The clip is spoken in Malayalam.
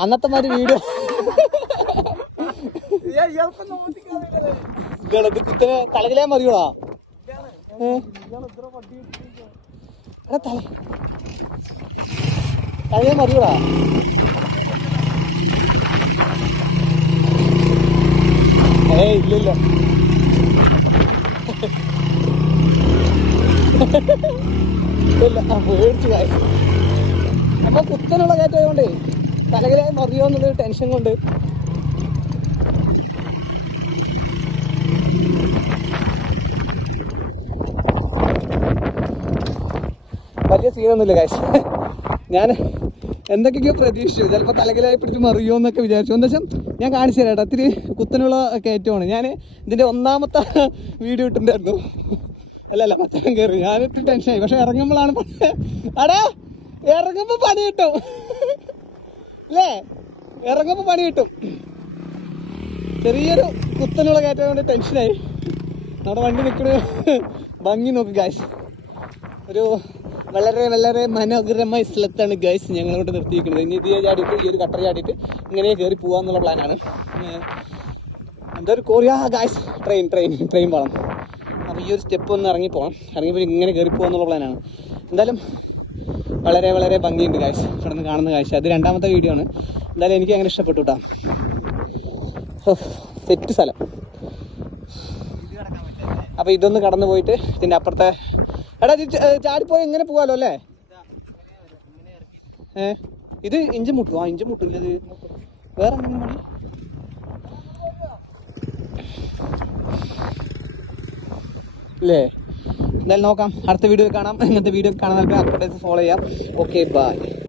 അന്നത്തെ മാതിരി വീഡിയോ കുത്തനെ തലകിലേ മറിയൂടാ. തലകിലേ മറിയൂടാ. ഏയ് ഇല്ലില്ല. ഇല്ല പേടിച്ചു കാര്യം. അപ്പൊ കുത്തനുള്ള കയറ്റമായതുകൊണ്ടേ തലകിലായി മറിയോ എന്നുള്ളൊരു ടെൻഷൻ കൊണ്ട് വലിയ സീനൊന്നുമില്ല കാശ്. ഞാൻ എന്തൊക്കെയോ പ്രതീക്ഷിച്ചു, ചിലപ്പോൾ തലകിലായി പിടിച്ച് മറിയോ എന്നൊക്കെ വിചാരിച്ചു. എന്താ വെച്ചാൽ ഞാൻ കാണിച്ചു തരാം കേട്ടോ, ഒത്തിരി കുത്തനുള്ള കയറ്റമാണ്. ഞാൻ ഇതിൻ്റെ ഒന്നാമത്തെ വീഡിയോ ഇട്ടിട്ടുണ്ടായിരുന്നു. അല്ലല്ല പത്താം കയറി ഞാനിട്ട് ടെൻഷനായി. പക്ഷെ ഇറങ്ങുമ്പോഴാണ് അടാ ഇറങ്ങുമ്പോൾ പണി കിട്ടും അല്ലേ, ഇറങ്ങുമ്പോൾ പണി കിട്ടും. ചെറിയൊരു കുത്തനുള്ള കയറ്റം കൊണ്ട് ടെൻഷനായി. നമ്മുടെ വണ്ടി നിൽക്കുന്ന ഭംഗി നോക്കി ഗായ്സ്. ഒരു വളരെ വളരെ മനോഹരമായ സ്ഥലത്താണ് ഗൈസ് ഞങ്ങളോട് നിർത്തിയിരിക്കുന്നത്. ഇനി ഇതിയെ ചാടിയിട്ട് ഈ ഒരു കട്ടർ ചാടിയിട്ട് ഇങ്ങനെ കയറി പോകാന്നുള്ള പ്ലാനാണ്. എന്താ ഒരു കോറിയ ഗായ്സ്, ട്രെയിൻ പോകണം. അപ്പോൾ ഈ ഒരു സ്റ്റെപ്പ് ഒന്ന് ഇറങ്ങിപ്പോകണം. ഇറങ്ങിപ്പോൾ ഇങ്ങനെ കയറി പോകാന്നുള്ള പ്ലാനാണ്. എന്തായാലും വളരെ വളരെ ഭംഗിയുണ്ട് ഗായ്സ് ഇവിടെ നിന്ന് കാണുന്ന കാഴ്ച. അത് രണ്ടാമത്തെ വീഡിയോ ആണ്. എന്തായാലും എനിക്ക് അങ്ങനെ ഇഷ്ടപ്പെട്ടു കേട്ടോ. സെറ്റ് സ്ഥലം. അപ്പോൾ ഇതൊന്ന് കടന്നു പോയിട്ട് ഇതിൻ്റെ അപ്പുറത്തെ എടാ ചാടിപ്പോയി എങ്ങനെ പോകാമല്ലോ അല്ലേ. ഇത് ഇഞ്ചി മുട്ടും. ആ ഇഞ്ചി മുട്ടില്ല. അത് വേറെ എന്തെങ്കിലും പണി അല്ലേ. എന്തായാലും നോക്കാം, അടുത്ത വീഡിയോ കാണാം. ഇങ്ങനത്തെ വീഡിയോ കാണാൻ താല്പര്യം അപ്ഡേറ്റ്സ് ഫോളോ ചെയ്യാം. Okay bye.